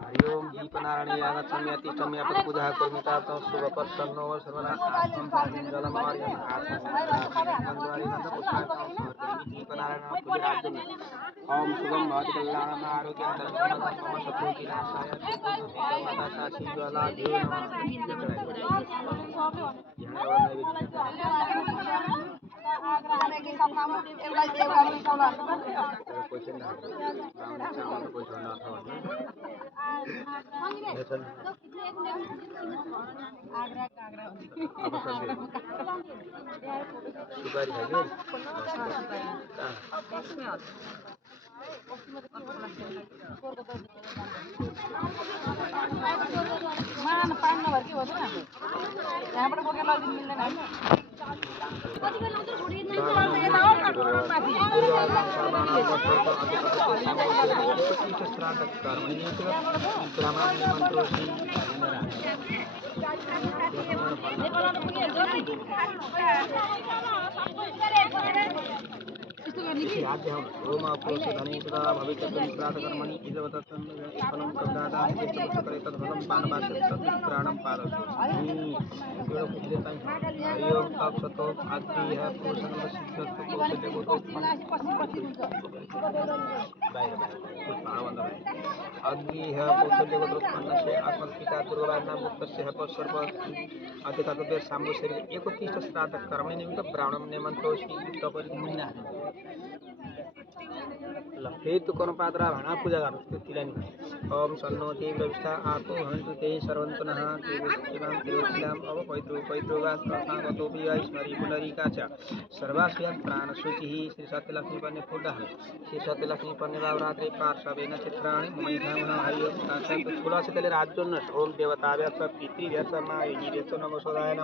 हरिओम दीपनारायणे आगच्छामि अतिष्ठामि पूजा कर्मिता शुभप्रसन्नो सर्वदा जलमार्यं दीपनारायण पूजराजं ओम शुभम भवति कल्याणं आरोग्यं धनं मम शत्रुविनाशाय माता साक्षी ज्वाला देव ओम अप्रोसे धने सदा भविष्यत्प्रातकर्मणि इदवतत्तं फलं प्रदादाति यच्चमुत्सकरे तद्फलं पानवासत्तत्प्राणं पादसु हरिओम तत्सतो अग्निः पुरुषंगसिद्धस्तु कौशल्यगोतो अग्निः कौशल्यगोत्रोत्पन्नस्य आत्मपिता दुर्गानां मुक्तस्य सर्व अधिकतः साम्बो शरीर एकोत्तिष्ठ श्राद्ध कर्मणि निमित्त ब्राह्मणं निमन्त्रोऽस्मि युक्तपरिमुनिना हेतु कोन पात्रा भाणा पूजा गर्नु तिलानी ओम सन्नो देव रविष्ठा आको हन्तु ते सर्वन्तनः देवस्थिवां तिरुचिलाम अब पवित्रोगा स्वागतो पिया स्मरी पुनरिका च सर्वास्यां प्राणशुचिः श्री सत्यलक्ष्मी पन्ने फुड्डः श्री सत्यलक्ष्मी पन्ने बावरात्रि पार्श्वे नक्षत्राणि ममैधामः हरिओम साक्षात् तुलसीतले राजजन ओम देवताभ्यः पितृभ्यः मायिनीभ्यः नमो सदाय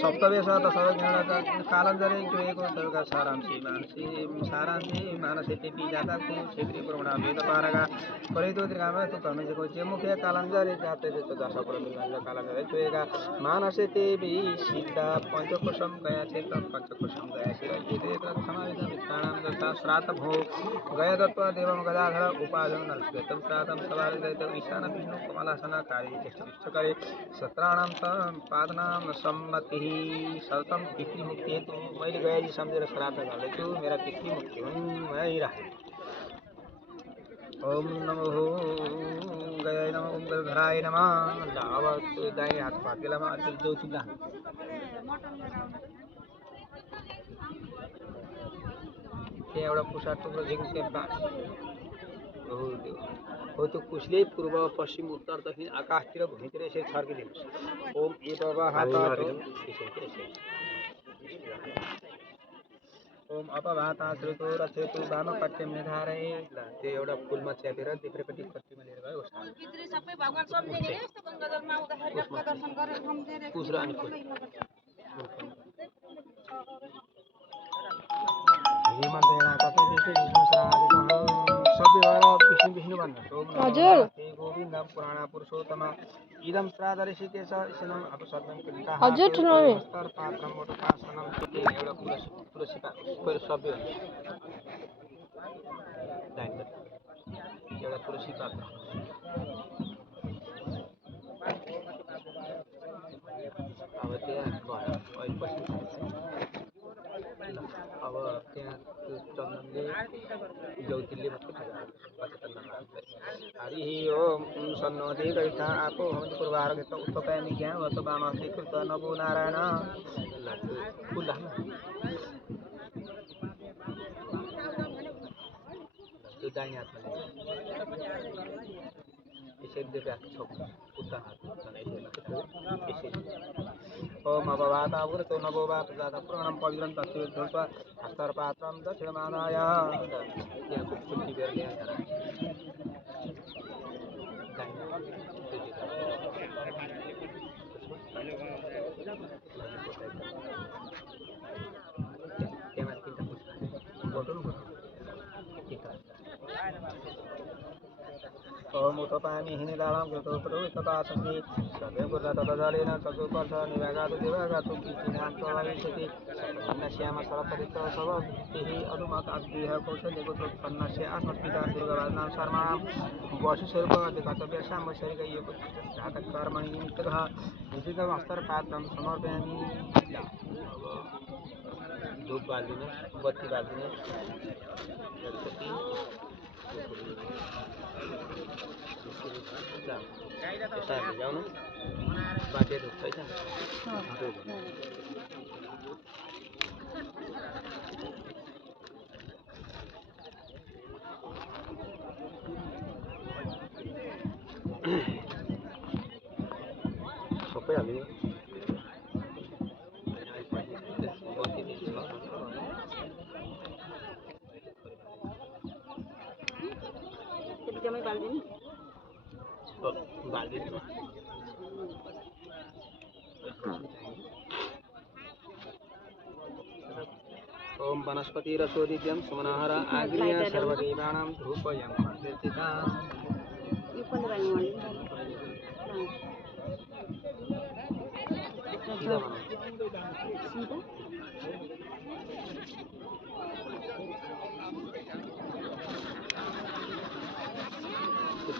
सप्तवेश दशज्ञानता कालंजरे जोएको सर्वका सारांशी मानसे ते बीजाता क्षेत्रीय प्रमाण वेद पारगा परितो त्रिकामा तो कर्मजे को मुख्य कालंजरे जाते तो दशा प्रमिला कालंजरे जोएगा मानसे ते भी सिद्धा पंचकोशम गया क्षेत्र पंचकोशम गया क्षेत्र ये समावेश मित्राणाम दशा श्राद्ध भो गया दत्वा देवम गदाधर उपादन नरस्वेतम श्राद्धम सवार गयत ईशान विष्णु कमलासना कार्य चेष्ट करे सत्राणाम तम पादनाम सम्मति सतम पितृमुक्ति हेतु मैले गया जी सम्झेर श्राद्ध गर्दैछु मेरा पितृमुक्ति हुन् भइरह ओम नमो गयाय नमः ओम गधराय नमः अब दाहिने हात भागेलामा अलिकति जोचिला त्यहाँ एउटा पुसा टुक्रो झिक्के बाँस हो त्यो कुशले पूर्व पश्चिम उत्तर दक्षिण आकाशतिर भूमितिर यसरी छर्किदिनुहोस् ओम ए बाबा हात ओम अपवाताश्रुतो रचेतु वामपट्यम निर्धारय त्यो एउटा फुलमा च्यापेर देब्रेपट्टि पट्टिमा लिएर गयो पितृ सबै भगवान सम्झिने नि यस्तो गङ्गाजलमा आउँदाखेरि प्रदर्शन गरेर सम्झेर पुस्रो अनि फुल हिमान देना कतै विष्णु विष्णु श्रादितः सबै भएर विष्णु भन्नु हजुर गोविन्द पुराण पुरुषोत्तम इदम श्राद्ध ऋषिकेश इनम अपसर्दम कृता हजुर ठुलोमे स्तर पात्रम मोटपासनम चिते एउटा तुलसी पात सबै एउटा तुलसी पात अब त्यहाँ भयो अहिले पछि अब त्यहाँ चन्दनले ज्योतिले मात्रै पूजा हरि ओम सन्नो देवता आपो भवन्तु पूर्वार्गत उत्पयामि ज्ञान वत वामस्ते कृत्वा नमो नारायण फुल त्यो दाहिने हातमा यसरी देखाएको छ उत्तर हातमा ओम अभवातावृतो नभोवात जाता पुराणं पवित्रं तत्त्वोद्भूत्वा हस्तर्पात्रं दक्षिणमादाय यहाँ कुप्चुल्की बेर ल्याएर ओम उत्पयामि हिनिदानं कृतो पुरोहितपासस्मि सर्वे पुरततजालेन चतुर्वर्ष निवागातु देवागातु कीर्तिनान्तो भविष्यति श्याम शरत्परित्र स्वभक्तिः अधुमताद्यः कौशल्यगोत्रोत्पन्नस्य आत्मपिता दुर्गवादनां शर्माणां वशुस्वरूपकर्तव्यस्यां वैशरिकयोगकर्मणि निमित्तः निषिद्धमस्तरपात्रं समर्पयामि धूप बाल्दिने बत्ती बाल्दिने यता जाउँ न बाटे धुप्छ है सबै हाल्यो ओम वनस्पतिरसोदिव्यं सुमनहर आग्नेय सर्वदेवानां धूपयं प्रदीप्ताम्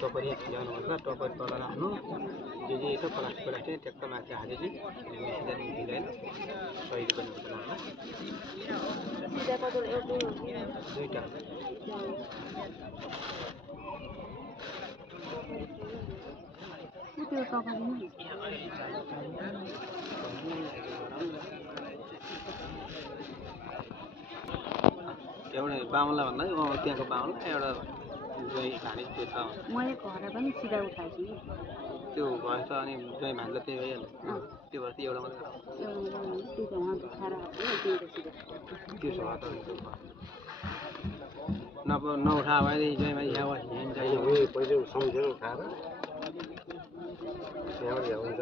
टोकरी ल्याउनुपर्छ टोकरी तल राख्नु जे छ प्लास्टिक ट्याक्क माथि हालेपछि मिसिँदैन सहिले पनि दुईटा एउटा बाहुनलाई भन्दा त्यहाँको बाहुन एउटा ज्वाइँ खाने त्यो छ मैले घर पनि सिधा उठाएछु त्यो भएछ अनि ज्वाइँ भान्दा त्यही भइहाल्यो त्यो भएर एउटा मात्रै त्यसो भए त नउठा भने ज्वाइँमा यहाँ पहिले सम्झेर उठाएर त्यहाँबाट हुन्छ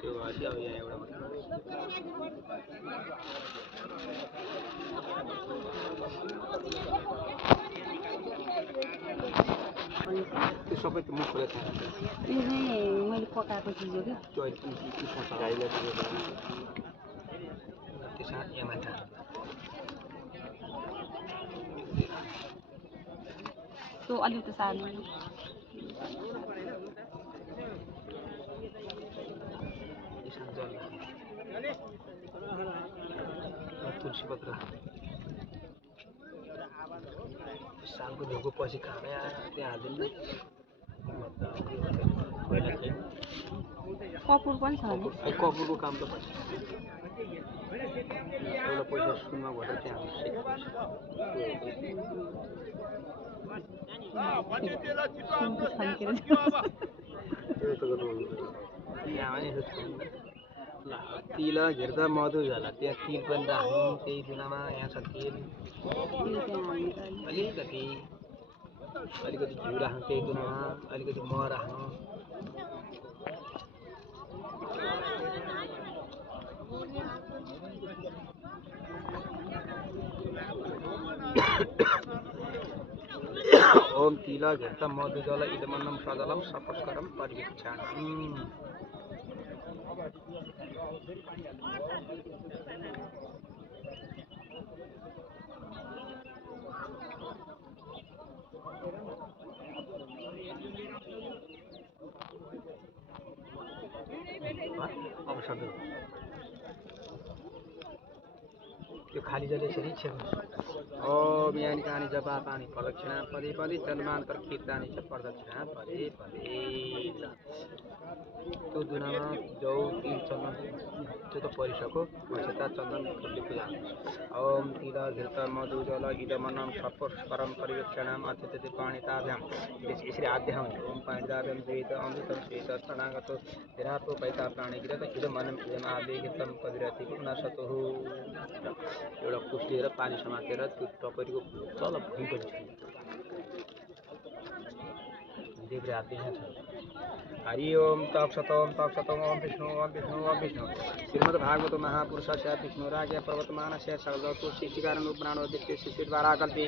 त्यो भएपछि अब यहाँ एउटा त्यो सबै त मुखले थाहा यो चाहिँ मैले पकाएको चिज हो कि त्यो अहिले गाईलाई त्यो साथ यहाँ माथि त्यो अलि त सार्नु तुलसी पत्र सालको धुको पछि खाने त्यहाँ हालिदिनु कपुर पनि छ कपुरको काम त भन्छ एउटा पैसा सुनमा भएर त्यहाँ तिल घेर्दा मधु झाला त्यहाँ तिल पनि राख्नु त्यही दिनमा यहाँ छ तेल अलिकति घिउ राख्नु त्यही दिनमा अलिकति मह राख्नु ओम तिल घेर्ता मधु जल इदमन्नं सजलं सपस्करं परिवीक्षामि अब सक्यो त्यो खाली जले यसरी छेक्नु दैनिकानि जपापानि प्रदक्षिणा पदे पदे जन्मान्तरकीर्तानि च प्रदक्षिणा पदे पदे त्यो दुनामा जाउ तिल चन्दन त्यो त परिसक्यो पछिता चन्दन फुलले पूजा ओम तिल घृत मधु जल इदमनं सपर्स्परं परिवेक्षणाम् अत्यते पाणिताभ्यां यसरी आद्य हुन्छ ओम पाणिताभ्यां द्वैत अमृतं श्वेत तनागतो विरातो पैता प्राणिगिरत इदमनं इदम आदि घृतं कविरति पुनसतुः एउटा कुस लिएर पानी समातेर त्यो टपरीको तल भुइँपट्टि छ देब्रे हात यहाँ छ हरि ओम तत्सतोम ओम विष्णु श्रीमद् भागवत महापुरुषस्य विष्णुराज्य पर्वतमानस्य सर्वतो शिष्टिकारण उपनानो दित्य शिष्टिद्वारा कल्पे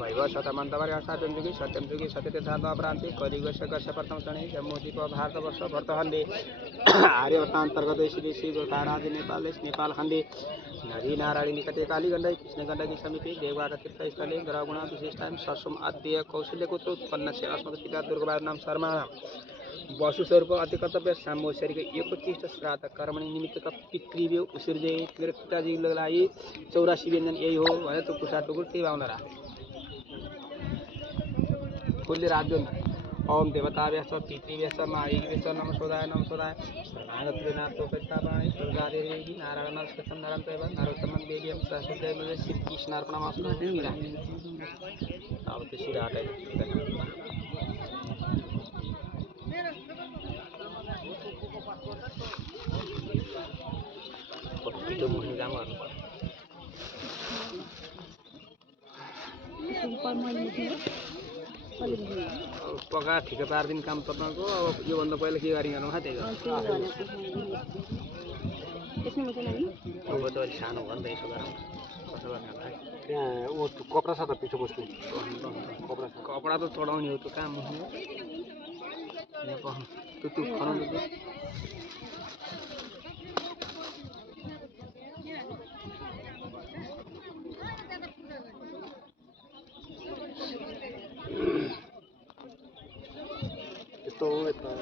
वैभव शतमन्तवर्यासाचन्द्रुगे सत्यं जुगे सत्यतीर्थात्मप्रान्ते कलियुगस्य कस्य प्रथम शनि जम्मूद्वीप भारतवर्ष भर्तखण्डे आर्यवर्तान्तर्गत श्री गोतारादि नेपाल खण्डे नदी नारायणी निकटे कालीगण्डे कृष्णगण्डकी समीपे देवघाट तीर्थस्थले ग्रहगुणा विशिष्टां सस्वम अद्य कौशल्यपुत्र उत्पन्नस्य अस्मत् पिता दुर्गानाम शर्मा वसुस्वरूप अति कर्तव्य साम्बोसरी का 21 श्राद्ध कर्मणि निमित्त का पितृव्य उसर्जे मेरो पिताजीको लागि 84 व्यञ्जन यही हो भनेर त्यो कुसा टुकुर त्यही भावना राख फुलले राख्दैन ओम देवताभ्यः च पितृभ्यः च मायिभ्यः च नमः सोदाय नागत्रिनाथ उपैतापाणि स्वर्गादेवी नारायण नमस्कृतं नरं चैव नरोत्तमं देवीं सरस्वतीं श्रीकृष्णार्पणमस्तु अब त्यो शिरा हटाइदिनु पिठो मुख्ने काम गर्नु पका ठिका पारिदिनु काम तपाईँको अब योभन्दा पहिला के गरी गर्नु त्यही अब त अलिक सानो भयो नि त यसो गरौँ कसो गर्ने त्यहाँ कपडा छ त पिठो बस्नु कपडा त चढाउने हो त्यो काम मुख्ने त्यो खनाउनु त्यस्तो यता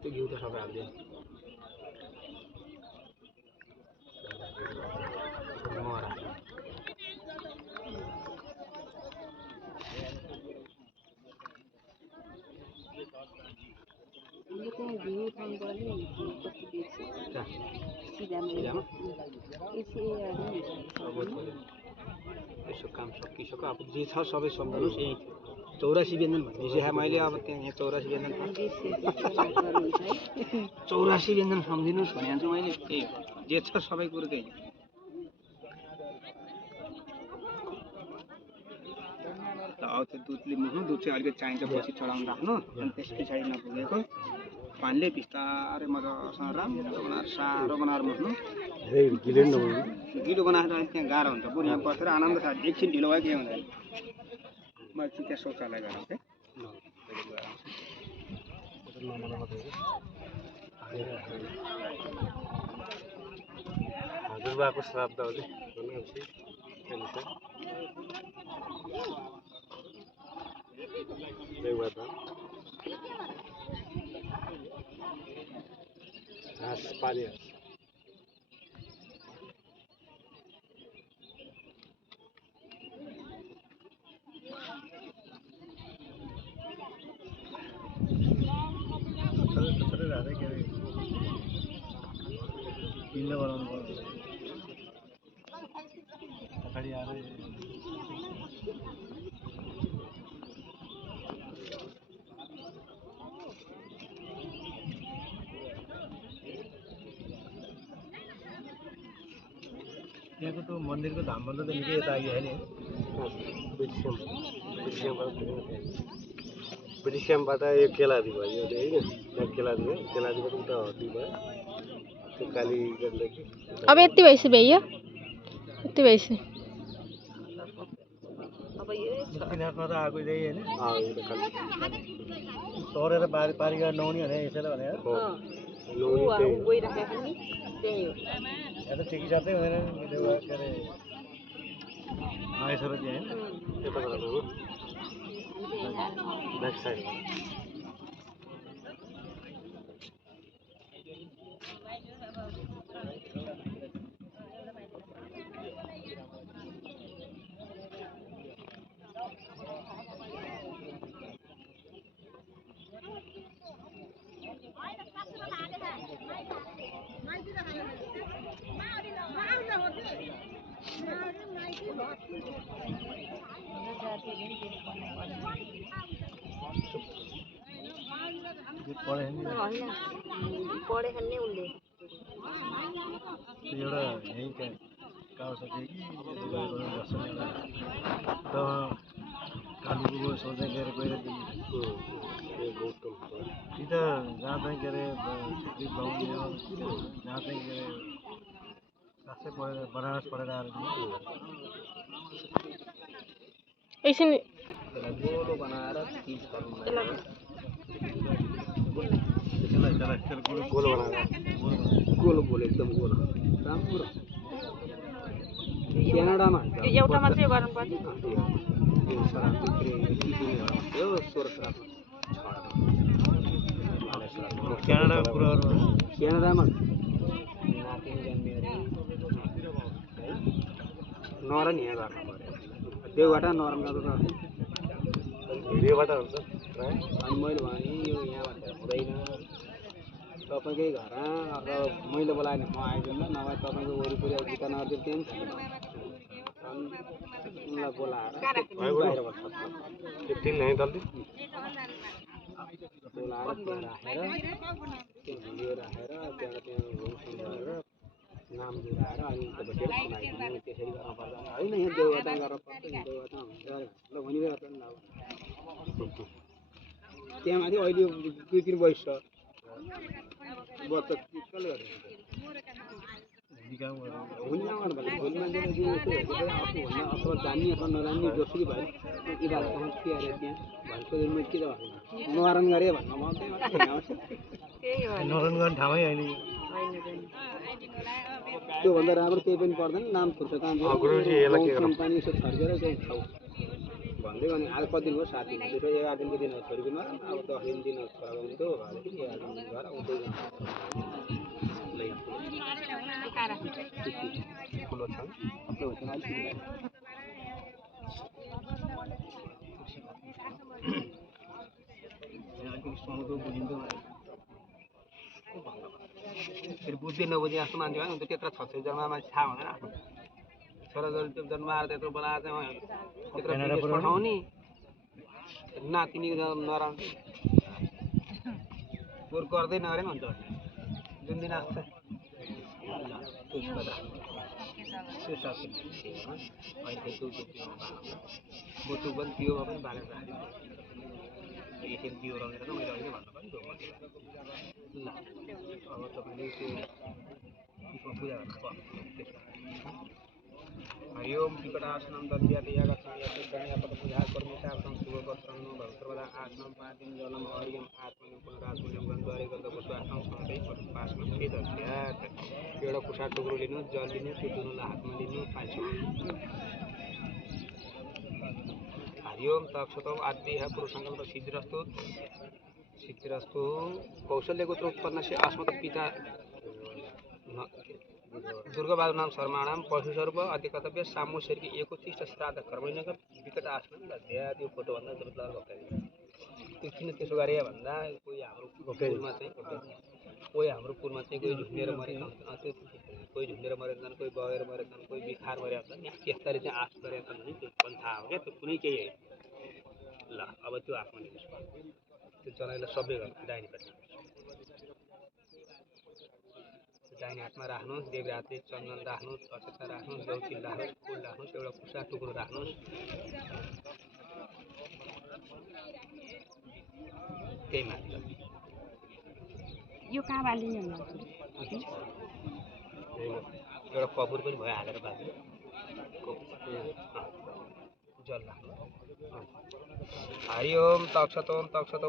त्यो घिउ त सबै हाल्दैन यसो काम सकिसक्यो अब जे छ सबै सम्झाउनुहोस् यही थियो 84 व्यञ्जन भनिसकेँ मैले अब त्यहाँ 84 व्यञ्जन 84 व्यञ्जन सम्झिनुहोस् भने चाहिँ मैले त्यही जे छ सबै कुरो त्यही अब त्यो दुधले मुख्नु दुध चाहिँ अलिकति चाहिन्छ पछि चढाउनु राख्नु अनि त्यस पछाडि नपुगेको पानीले बिस्तारै मजासँग राम्रो बनाएर साह्रो बनाएर मुख्नु गिलो बनाएर त्यहाँ गाह्रो हुन्छ बरु यहाँ बसेर आनन्द छ एकछिन ढिलो भयो के हुँदैन मैले चाहिँ त्यहाँ शौचालय गराउँथेँ हजुरबाको श्राद्ध हो घाँस पानी अगाडि आएर यहाँको त्यो मन्दिरको धामभन्दा त निकै यता आइयो होइन ब्रिटिसियमबाट यो केलादी भयो होइन यहाँ केलादी भयो केलादीबाट उता हर्दी भयो त्यो कालीगण्डकी अब यति भएपछि भइयो यति भएपछि मुक्तिनाथमा त आएको होइन सरेर पारी पारी गरेर नहुने भने यसैले भने ऊ गइराखेको नि त्यही हो यहाँ त टेकी साथै हुँदैन नि देउवा के अरे नयाँ त्यहाँ होइन यता गएको हो ब्याक साइड पढे नि पढेको नि उसले एउटा यहीँ कालो छ कि बस्छ नि एउटा कालीको सोच्दै के अरे गएर कि त जहाँ चाहिँ के अरे जहाँ चाहिँ के अरे खासै पढेर बनारस पढेर आएर एकछिन गोलो बनाएर चिज गर्नु गोलो बनाएर गोलो गोलो एकदम गोलो राम्रो क्यानाडामा यो एउटामा चाहिँ गर्नु पर्छ यो स्वर श्राप क्यानाडाको कुराहरू क्यानाडामा नातिनी जन्मेर नरन यहाँ गर्नु पऱ्यो देउबाट नरन गर्दा भिडियोबाट हुन्छ प्रायः अनि मैले भने यो यहाँबाट हुँदैन तपाईँकै घर अथवा मैले बोलाएँ भने म आइदिनु नभए तपाईँको वरिपरि गीता नगरदेव त्यहाँ पनि उनलाई बोलाएर बाहिर बस्छ फिफ्टिन है जल्दी बोलाएर त्यहाँ राखेर त्यो भिडियो राखेर त्यहाँबाट त्यहाँ फोन गरेर नाम जुराएर अनि बसेर सुनाइदिनु त्यसरी गर्नु पर्छ होइन यहाँ देउवटा गरेर पर्छ देउवटा हुन्छ ल भनिरहेको नि अब त्यहाँ माथि अहिले 2-3 वर्ष बच्चा कसले गर्छ हुन्न भने भोलि मान्छेले आफू भन्दा अथवा जान्ने अथवा नजान्ने जसरी भयो यिनीहरूसँग के अरे त्यहाँ भनेको मैले के त नरान गरेँ भन्न म नरन गर्ने ठाउँै होइन त्योभन्दा राम्रो केही पनि पर्दैन नाम फुर्छ पानी यसो छर्केर चाहिँ खाऊ भन्दै भने आज कति दिन भयो 7 दिन त्यसो 11 दिनको दिन छोरीको अब 10 दिन छोरा हुन्थ्यो भनेदेखि 11 दिन घर आउँदै ठुलो छ फेरि बुझ्दै नबुझे जस्तो मान्छे भयो नि त त्यत्रो 6 जन्म मान्छे थाहा हुँदैन आफ्नो छोराछोरी त्यो जन्माएर त्यत्रो बनाएर चाहिँ त्यत्रो विदेश पठाउने नातिनी नराम पोहोर गर्दै नगरे हुन्छ जुन दिन आउँछ बोटु पनि दियोमा पनि बालेर राख्यो एकखेप दियो रगेर त मैले अहिले भन्नु पर्यो ल अब तपाईँले त्यो पूजा गर्नु हरिओम विकटासनं दद्यात् यागतं यत्कन्यापटपूजाकर्मिकार्थं शुभवस्त्रं भवसर्वदा आसनं पातिं जलं हरियम् आत्मनं पुनरात्मनं गन्धरे गन्धपुष्पार्थं समेतै पटुपासनं दद्यात् एउटा कुसा टुक्रो लिनु जल लिनु त्यो दुनुलाई हातमा लिनु पाइन्छ हरिओम तत्सतो आद्यः पुरुषसङ्कल्प सिद्धिरस्तु कौशल्यगोत्र उत्पन्नस्य अस्मत् पिता दुर्गाबादुनां शर्माणां पशुस्वरूप अधिकर्तव्य सामूशरीर एकोत्तिष्ठ श्राद्ध कर्मणिक विकट आसनं दद्यात् यो फोटोभन्दा जरुरत त्यो किन त्यसो गरे भन्दा कोही हाम्रो पुलमा चाहिँ कोही झुन्डेर मरेका हुन्छन् कोही झुन्डेर मरेका छन् कोही बगेर मरेका छन् कोही बिखार मरेका छन् यहाँ त्यस्ताले चाहिँ आश गरेका छन् भने त्यो पनि थाहा हो क्या त्यो कुनै केही होइन ल अब त्यो आफमा लिनुहोस् त्यो जनाइलाई सबै गर्नु दाहिनेपट्टि दाहिने हातमा राख्नुहोस् देब्रे हातले चन्दन राख्नुहोस् अक्षता राख्नुहोस् जौचिल राख्नुहोस् फुल राख्नुहोस् एउटा कुसा टुक्रो राख्नुहोस् त्यही माथि यो कहाँ बालिने एउटा कपुर पनि भयो हालेर बाल्नु जल हरि ओम तक्षत ओम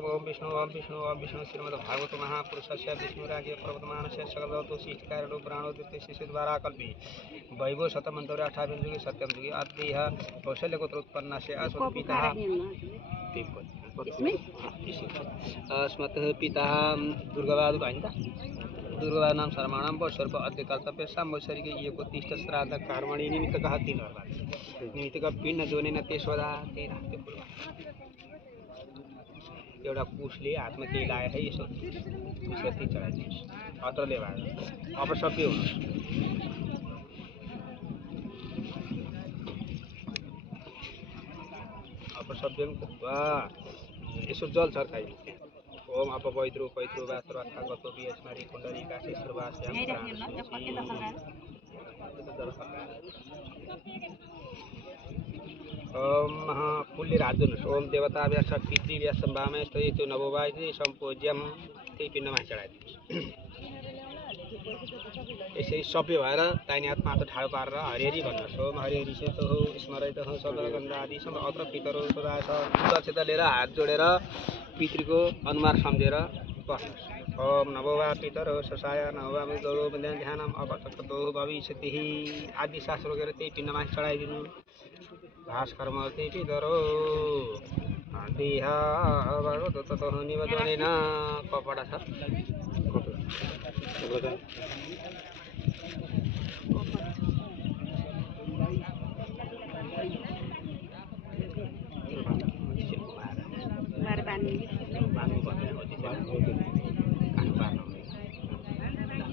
ओम विष्णु श्रीमद् भागवत महापुरुषस्य विष्णुराज्य पर्वतमानस्य सकलदोषिष्ठकारणो प्राणो द्वितीय द्वारा कल्पे वैभव शतमन्तरे 28 युगे सत्यम युगे आद्यः कौशल्यगोत्र उत्पन्नस्य अस्मत्पितः अस्मत् पिता दुर्गाबहादुर होइन त दुर्गा नाम शर्माणाम वर्षर्प अद्य कर्तव्य संवत्सरिक यो तिष्ठ श्राद्ध कर्मणि निमित्तकः 3 निमित्तक पिण्ड जोनेन त्यसवदा एउटा कुशले हातमा केही लाए है यसो विश्वती चढाइदिनुहोस् अटरले भएर अपसभ्य हुनुहोस् अपसभ्य यसो जल छर्काइदिनुहोस् ओम अपवित्रो पवित्रो वात्र अर्थागतो बियस्मरी कुण्डली काशेश्वर वास्याम ओम महापुल्य राजुनुहोस् ओम देवता व्यास पितृ व्यास सम्भामे स्तयितो नवोवाइदि सम्पूज्यम त्यही पिण्डमा चढाइदिनुहोस् यसरी सबै भएर दाहिने हात माथि ठाडो पारेर हरिहरि भन्नुहोस् ओम हरिहरि सेतो हो स्मरित हो सबगन्ध आदि सबै अत्र पितरो सदा छ दक्षता लिएर हात जोडेर पितृको अनुहार सम्झेर बस्नुहोस् ओम नभोवा पितरो ससाय नभोवा गौरव विद्यान ध्यानम अपचक्रतो भविष्यति आदि शास्त्र वगेर त्यही पिण्डमा चढाइदिनु घास कर्म त्यही पितरो देहा भगवत ततो निवेदनेन कपडा छ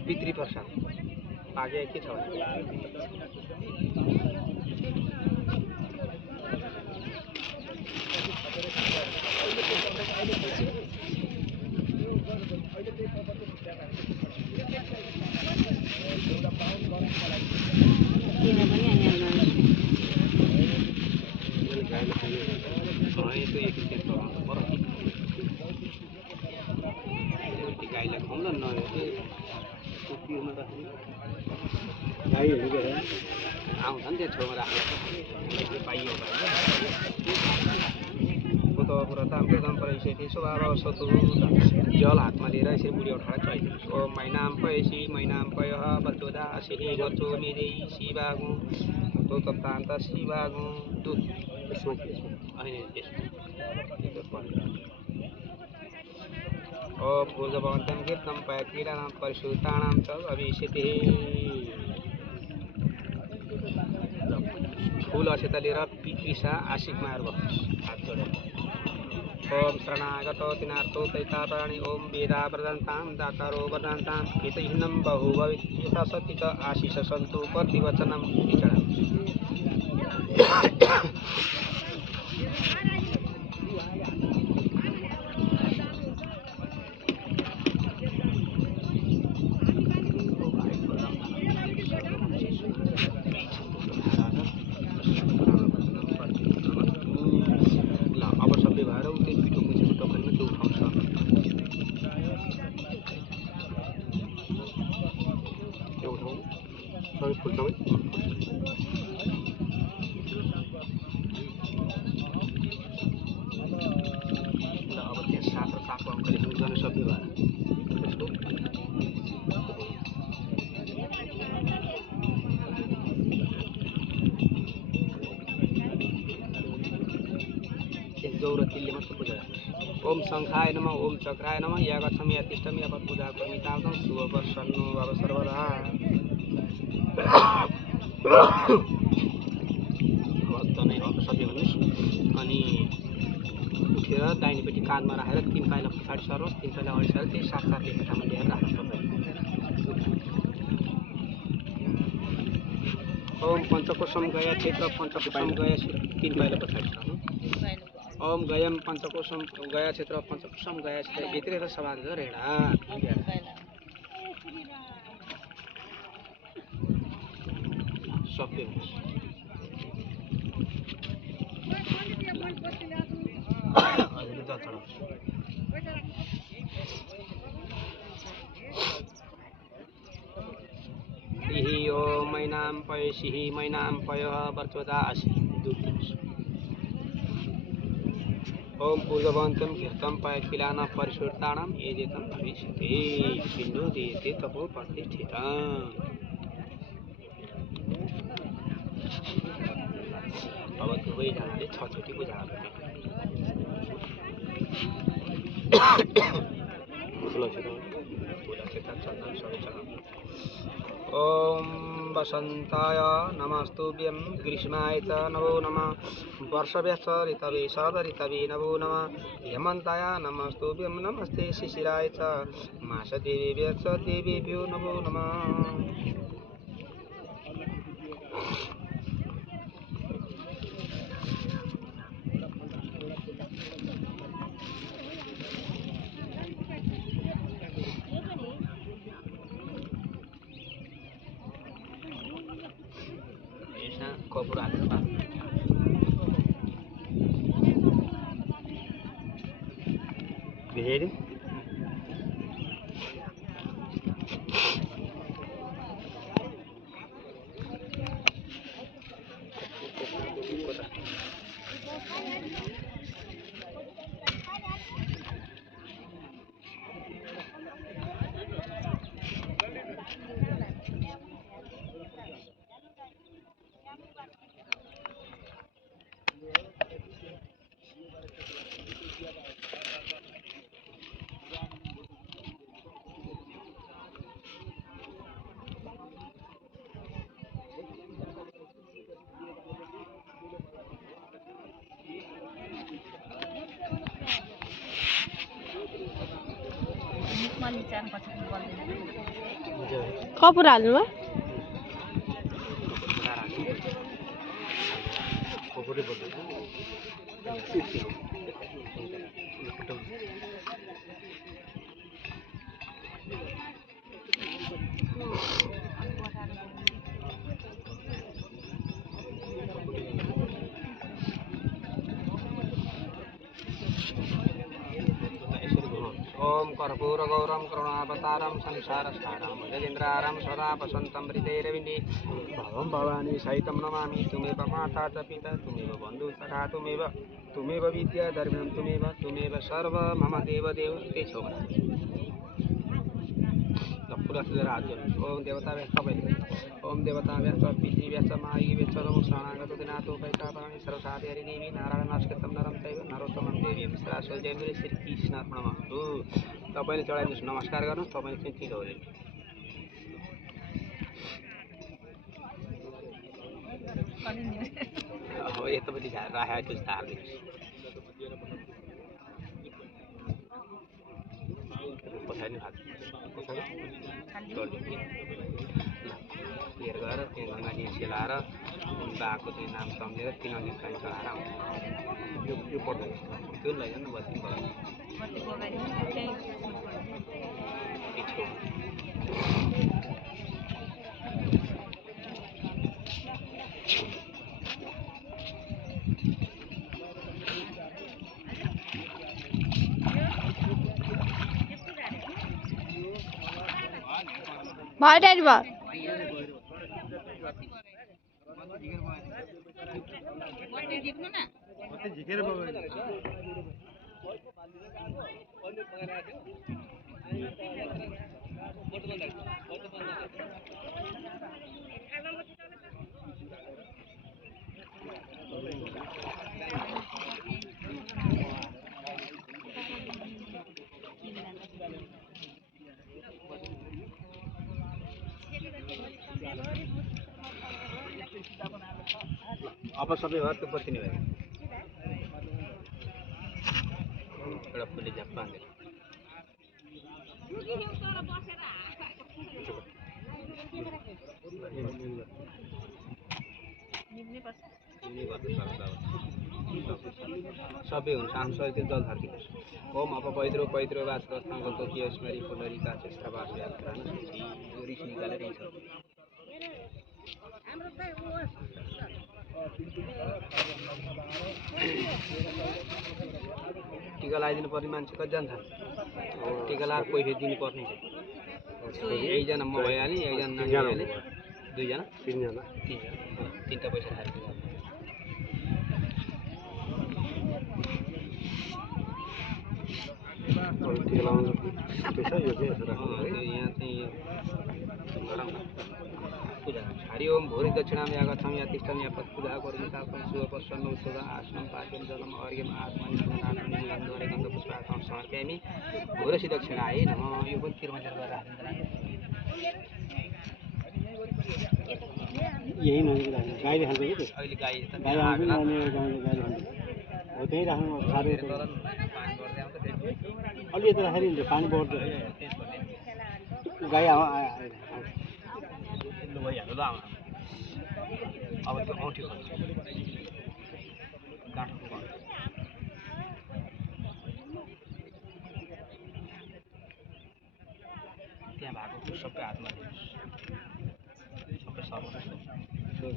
पितृ प्रसाद पाके के छ गाईलाई खुवाउन आउँछ नि त्यो छेउमा राख्नु पाइयो स्वभाव सतु जल हातमा लिएर यसरी बुढी उठाएर चढाइदिनुहोस् ओम मैनाम पयसी मैनाम पय बच्चोदा सिही बच्चो निधि शिवागु तो तप्तान्त शिवागु दुध ओम भूर्गभवन्तं कीर्तं पय क्रीडानां परिशुद्धानां च भविष्यति फूल अक्षता लिएर पितृसा आशिकमा हात जोडेर ओम शरणागतो दिनार्थो तैतापाणि ओम वेदा वदन्तां दातारो वदन्तां हितहिनं बहु भवेत् यथा सत्य च आशिष सन्तु प्रतिवचनं गौरतिल्य मात्र पूजा ओम शंखाय नमः ओम चक्राय नमः या गच्छामि या तिष्ठामि या पूजा करोमि तावतं शुभ प्रसन्नो भव सर्वदा भक्तनै अपसभ्य हुनुहोस् अनि उठेर दाहिनेपट्टि काँधमा राखेर 3 पाइला पछाडि सर्नुहोस् 3 पाइला अगाडि सरेर त्यही साथ लेखेटामा ल्याएर राख्नु पर्दैन ओम पंचकोशम गया क्षेत्र पंचकोशम गया 3 पाइला पछाडि सर्नु ओम गयम पंचकोशम गया क्षेत्र पंचकोशम गया क्षेत्र भित्र सभा गरेर सबै सिहि ओ मैनाम पय सिहि मैनाम पय वर्चोदा असि दुध ओम पूर्ववन्तं घृतं पयकिलान परिशुद्धानां एजेतं भविष्यति पिण्डो देते तपो प्रतिष्ठितम्। अब दुवैजनाले छचोटि पूजा गर्ने। तुलसी चन्दन सबै चढाउने। ओम वसन्ताय नमस्तुभ्यं ग्रीष्माय च नमो नमः वर्षभ्यः च ऋतवे शरद ऋतवे नमो नमः हेमन्ताय नमस्तुभ्यं नमस्ते शिशिराय च मासदेवेभ्यः च देवेभ्यो नमो नमः। कपुर हालेर भेड कपुर हाल्नु ओम कर्पूर गौरम करुणावतारम संसारसारम भुजगेन्द्रारम सदा वसंतं हृदयरविन्दे भवं भवानी सहितं नमामि तुमेव माता च पिता तुमेव बन्धु सखा तुमेव विद्या धर्म्यं तुमेव सर्व मम देव ते छौ ओम देवताभ्यः सबैले ओम देवताभ्यः च पितृभ्यः च मायिभ्यः च नमो शरणागतो दिनातो पैतापराणि सर्वसाधि हरिदेवी नारायण नमस्कृतं नरं चैव नरोत्तमं देवीं सरस्वती जयमुरे श्रीकृष्णार्पणमस्तु। तपाईँले चढाइदिनुहोस्, नमस्कार गर्नुहोस्। तपाईँले चाहिँ चिलो हो अब यतापट्टि राखेको त्यो हालिदिनुहोस् पछाडि लिएर गएर त्यहाँ गङ्गाजी सेलाएर बाको चाहिँ नाम सम्झेर 3 अघि पानी चढाएर आउँछ। यो पर्दैन त्यो लैजानु न बत्ती भयो ड्याडी भयो अब सबै भयो त्यो बत्ती नै भयो एउटा फुले झ्याप्प हालेर सबै हुन्छ आमसरी त्यो जल थर्किनुहोस्। ओम अब पैद्रो पैद्रो वास्त्रस्थानको तोकियो स्मरी पुनरिका चेष्टावास यात्रा रिस निकालेर हिँड्छ। टिका लगाइदिनु पर्ने मान्छे कतिजना छ? टिका लगाएर पैसा दिनुपर्ने छ। एकजना म भइहालेँ, एकजना नानी भइहालेँ, 2 जना 3 जना 3टा पैसा खाएर टिका लाउनु त्यसै यो चाहिँ यसो राख्नु है त्यो यहाँ चाहिँ गरौँ न पूजा हरि ओम भोरि दक्षिणाम या गच्छाम या तिष्ठम या पूजा करोमि तापं शुभ प्रसन्न उत्सव आसनं पाद्यं जलम अर्घ्यम आत्मनि सुनाथनि गन्धवरे गन्धपुष्पासं समर्पयामि भोरसि दक्षिणाय नमः यो पनि तिरमन्दिर गरेर यही मान्छेको राख्नु गाईले खान्छ कि त्यो अहिले गाई त गाई आउँछ नि अनि गाउँले गाईले खान्छ हो त्यहीँ राख्नु साह्रै तल पानी गर्दै आउँछ फेरि अलि यता राखेर हुन्छ पानी बढ्छ त्यस भन्ने गाई लु भइहाल्यो ल आउनु अब त्यो औँठी खोल्छ गाँठोको गर्छ त्यहाँ भएको कुरो सबै हातमा लिनुहोस्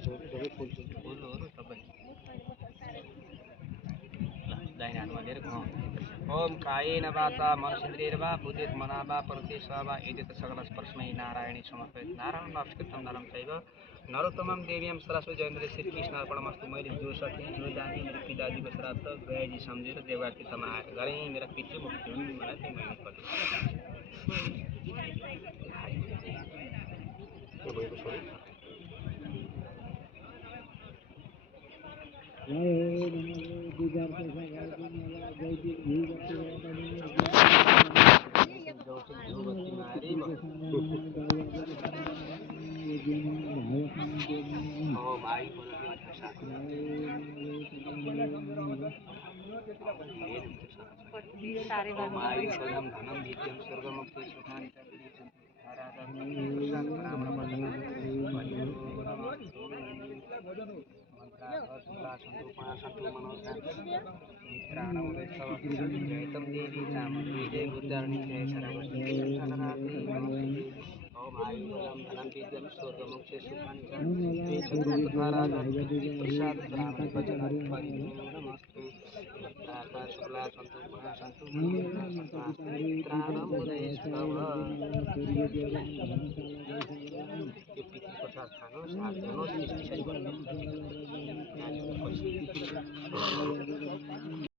सबै सबै फुल्छ फुलहरू सबै ल दाहिने हातमा लिएर ओम कायेन वाचा मनसेन्द्रियैर्वा बुद्धिर्मना वा प्रकृति स वा एतत् सकल परस्मै नारायणे समर्पयत् नारायणं नमस्कृतं नरं चैव नरोत्तमं देवीं सरस्वती जयन्द्रे श्रीकृष्णार्पणमस्तु मैले जो सकेँ जो जाने मेरो पिताजीको श्राद्ध गयाजी सम्झेर देवकातीमा आएर गरेँ मेरा पितृ मुक्ति हुन् मलाई चाहिँ मेहनत गर्छु धनम नित्यं स्वर्गमुक्ति सुखानि जयतं देवी चामुण्डी जय बुद्धारणी जय सरस्वती ओम आयुर्वेदं धनं विद्यं स्वर्गमुक्षे सुखानि च प्रसाद ब्राह्मण वचनात् परिपूर्णमस्तु भक्ताः शुक्ला सन्तु पुनः सन्तु यो पितृ प्रसाद खानुहोस् हात धुनुहोस् त्यसपछि